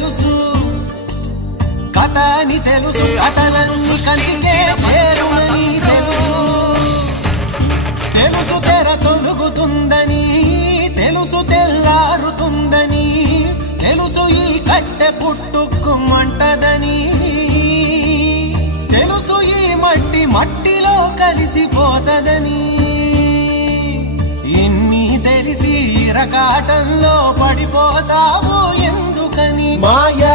తెలుసు, కథ అని తెలుసు, కథలన్నీ కంచికే చేరువని తెలుసు. తెలుసు తెర తొలుగుతుందని, తెలుసు తెల్లారుతుందని, తెలుసు ఈ కట్టె పుట్టుకుమంటదని, తెలుసు ఈ మట్టి మట్టిలో కలిసిపోతదని. ఇన్ని తెలిసి ఇరకాటంలో పడిపోతావు ఎందుకని? మాయా